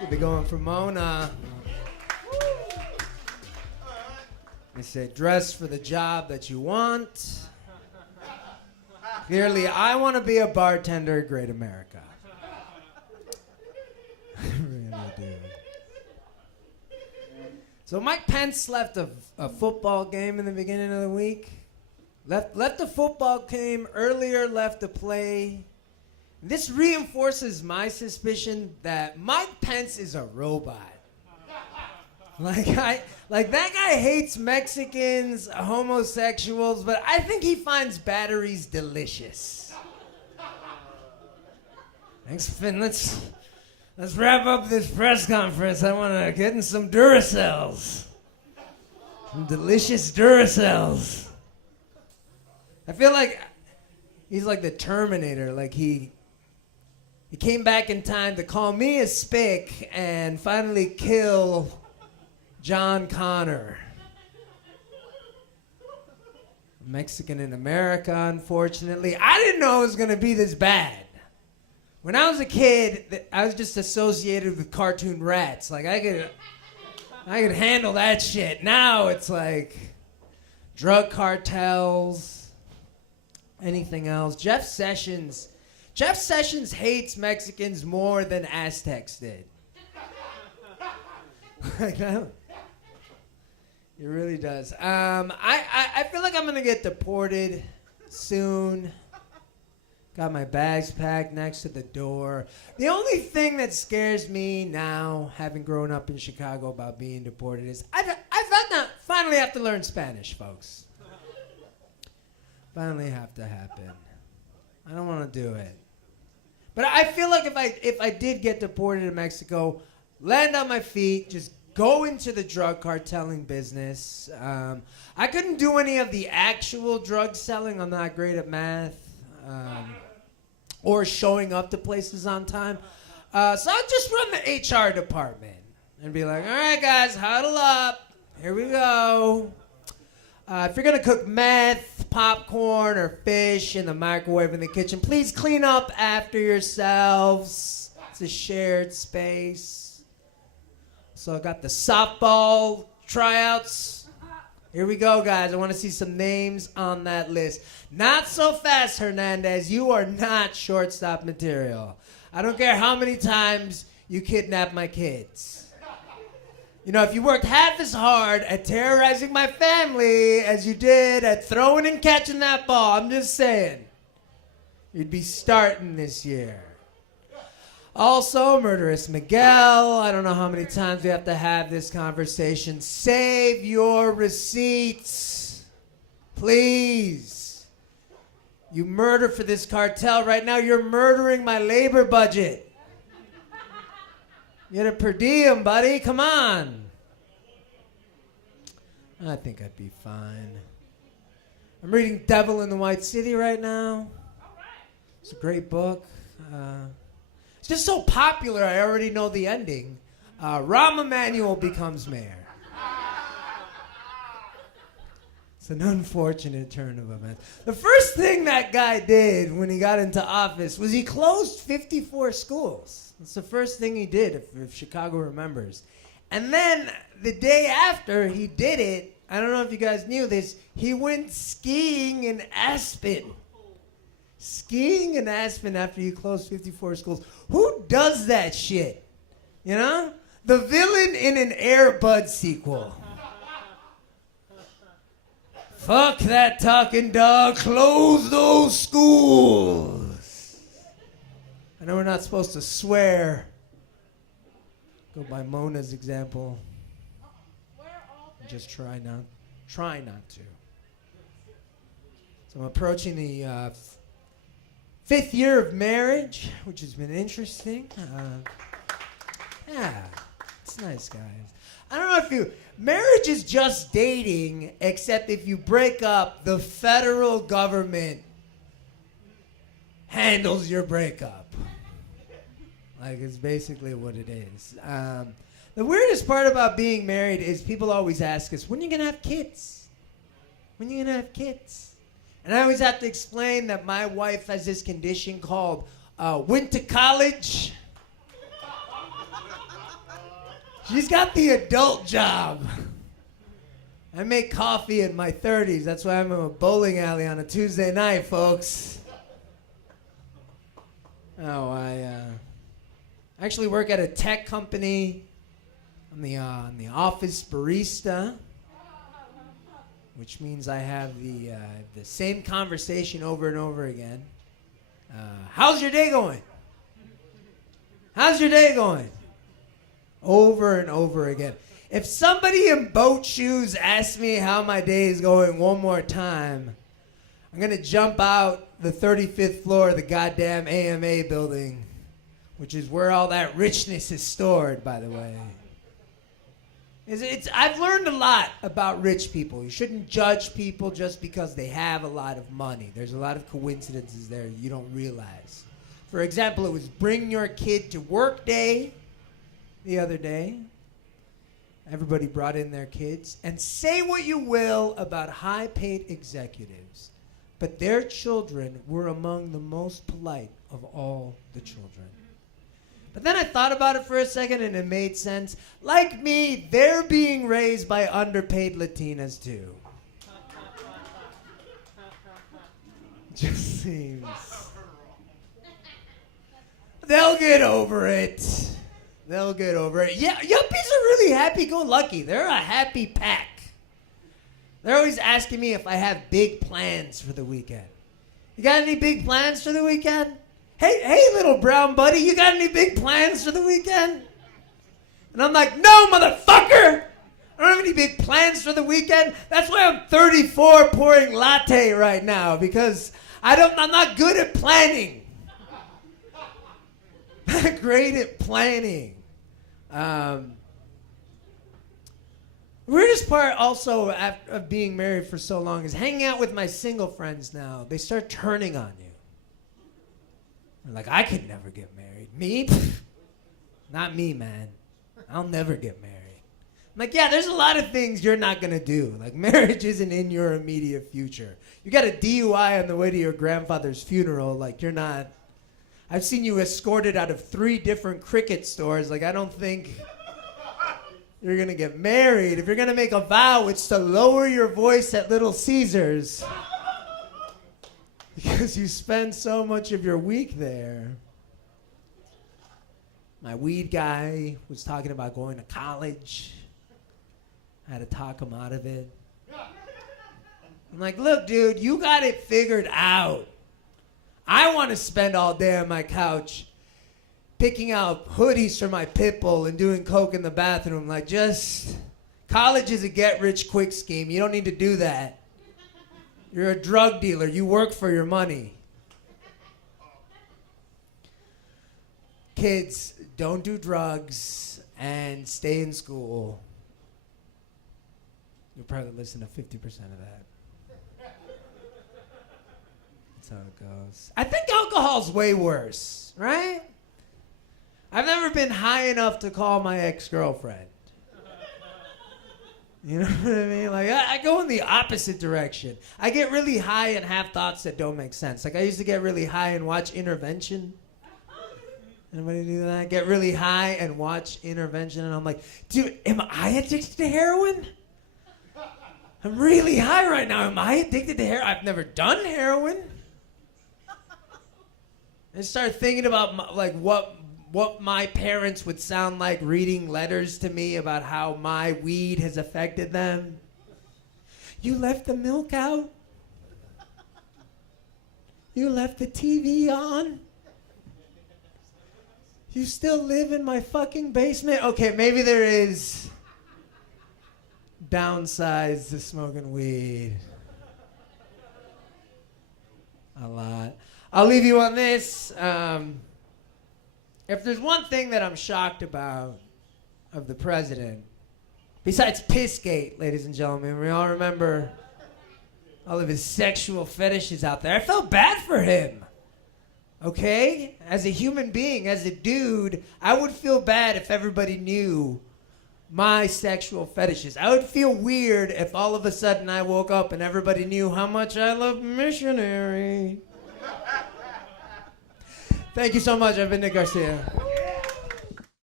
You'll be going for Mona. They say, dress for the job that you want. Clearly, I want to be a bartender at Great America. I really do. So Mike Pence left a football game in the beginning of the week. Left the football game earlier, left to play. This reinforces my suspicion that Mike Pence is a robot. Like that guy hates Mexicans, homosexuals, but I think he finds batteries delicious. Thanks, Finn. Let's wrap up this press conference. I want to get in some Duracells. Some delicious Duracells. I feel like he's like the Terminator. Like he came back in time to call me a spick and finally kill John Connor. Mexican in America, unfortunately. I didn't know it was going to be this bad. When I was a kid, I was just associated with cartoon rats. Like, I could handle that shit. Now it's like drug cartels, anything else. Jeff Sessions hates Mexicans more than Aztecs did. Like, it really does. I feel like I'm gonna get deported soon. Got my bags packed next to the door. The only thing that scares me now, having grown up in Chicago, about being deported is I finally have to learn Spanish, folks. Finally have to happen. I don't want to do it. But I feel like if I did get deported to Mexico, land on my feet, just go into the drug cartelling business. I couldn't do any of the actual drug selling. I'm not great at math. Or showing up to places on time. So I'll just run the HR department and be like, all right, guys, huddle up. Here we go. If you're going to cook meth, popcorn, or fish in the microwave in the kitchen, please clean up after yourselves. It's a shared space. So I got the softball tryouts. Here we go, guys. I want to see some names on that list. Not so fast, Hernandez. You are not shortstop material. I don't care how many times you kidnap my kids. You know, if you worked half as hard at terrorizing my family as you did at throwing and catching that ball, I'm just saying, you'd be starting this year. Also, Murderous Miguel. I don't know how many times we have to have this conversation. Save your receipts, please. You murder for this cartel right now. You're murdering my labor budget. Get a per diem, buddy. Come on. I think I'd be fine. I'm reading Devil in the White City right now. It's a great book. It's just so popular, I already know the ending. Rahm Emanuel becomes mayor. It's an unfortunate turn of events. The first thing that guy did when he got into office was he closed 54 schools. That's the first thing he did, if Chicago remembers. And then the day after he did it, I don't know if you guys knew this, he went skiing in Aspen. Skiing in Aspen after you closed 54 schools. Who does that shit? You know? The villain in an Air Bud sequel. Fuck that talking dog. Close those schools. I know we're not supposed to swear. Go by Mona's example. Just try not to. So I'm approaching the 5th year of marriage, which has been interesting. Yeah, it's nice, guys. I don't know if marriage is just dating, except if you break up, the federal government handles your breakup. Like, it's basically what it is. The weirdest part about being married is people always ask us, when are you going to have kids? When are you going to have kids? And I always have to explain that my wife has this condition called went to college. She's got the adult job. I make coffee in my 30s. That's why I'm in a bowling alley on a Tuesday night, folks. Oh, I actually work at a tech company. I'm the office barista, which means I have the same conversation over and over again. How's your day going? How's your day going? Over and over again. If somebody in boat shoes asks me how my day is going one more time, I'm going to jump out the 35th floor of the goddamn AMA building, which is where all that richness is stored, by the way. I've learned a lot about rich people. You shouldn't judge people just because they have a lot of money. There's a lot of coincidences there you don't realize. For example, it was bring your kid to work day the other day. Everybody brought in their kids. And say what you will about high-paid executives, but their children were among the most polite of all the children. But then I thought about it for a second and it made sense. Like me, they're being raised by underpaid Latinas too. Just seems. They'll get over it. They'll get over it. Yeah, yuppies are really happy-go-lucky. They're a happy pack. They're always asking me if I have big plans for the weekend. You got any big plans for the weekend? Hey, little brown buddy, you got any big plans for the weekend? And I'm like, no, motherfucker! I don't have any big plans for the weekend. That's why I'm 34 pouring latte right now, because I'm not good at planning. Not great at planning. Weirdest part also of being married for so long is hanging out with my single friends now. They start turning on you. They're like, I could never get married. Me? Pfft. Not me, man. I'll never get married. I'm like, yeah, there's a lot of things you're not going to do. Like, marriage isn't in your immediate future. You got a DUI on the way to your grandfather's funeral. Like, you're not... I've seen you escorted out of 3 different cricket stores. Like, I don't think you're going to get married. If you're going to make a vow, it's to lower your voice at Little Caesars. Because you spend so much of your week there. My weed guy was talking about going to college. I had to talk him out of it. I'm like, look, dude, you got it figured out. I want to spend all day on my couch picking out hoodies for my pit bull and doing coke in the bathroom. Like, just, college is a get-rich-quick scheme. You don't need to do that. You're a drug dealer. You work for your money. Kids, don't do drugs and stay in school. You'll probably listen to 50% of that. That's how it goes. I think alcohol's way worse, right? I've never been high enough to call my ex-girlfriend. You know what I mean? Like, I go in the opposite direction. I get really high and have thoughts that don't make sense. Like, I used to get really high and watch Intervention. Anybody do that? Get really high and watch Intervention, and I'm like, dude, am I addicted to heroin? I'm really high right now. Am I addicted to heroin? I've never done heroin. I started thinking about what my parents would sound like reading letters to me about how my weed has affected them. You left the milk out? You left the TV on? You still live in my fucking basement? Okay, maybe there is downsides to smoking weed. A lot. I'll leave you on this. If there's one thing that I'm shocked about of the president, besides Pissgate, ladies and gentlemen, we all remember all of his sexual fetishes out there. I felt bad for him. Okay? As a human being, as a dude, I would feel bad if everybody knew my sexual fetishes. I would feel weird if all of a sudden I woke up and everybody knew how much I love Missionary. Thank you so much. I've been Nick Garcia.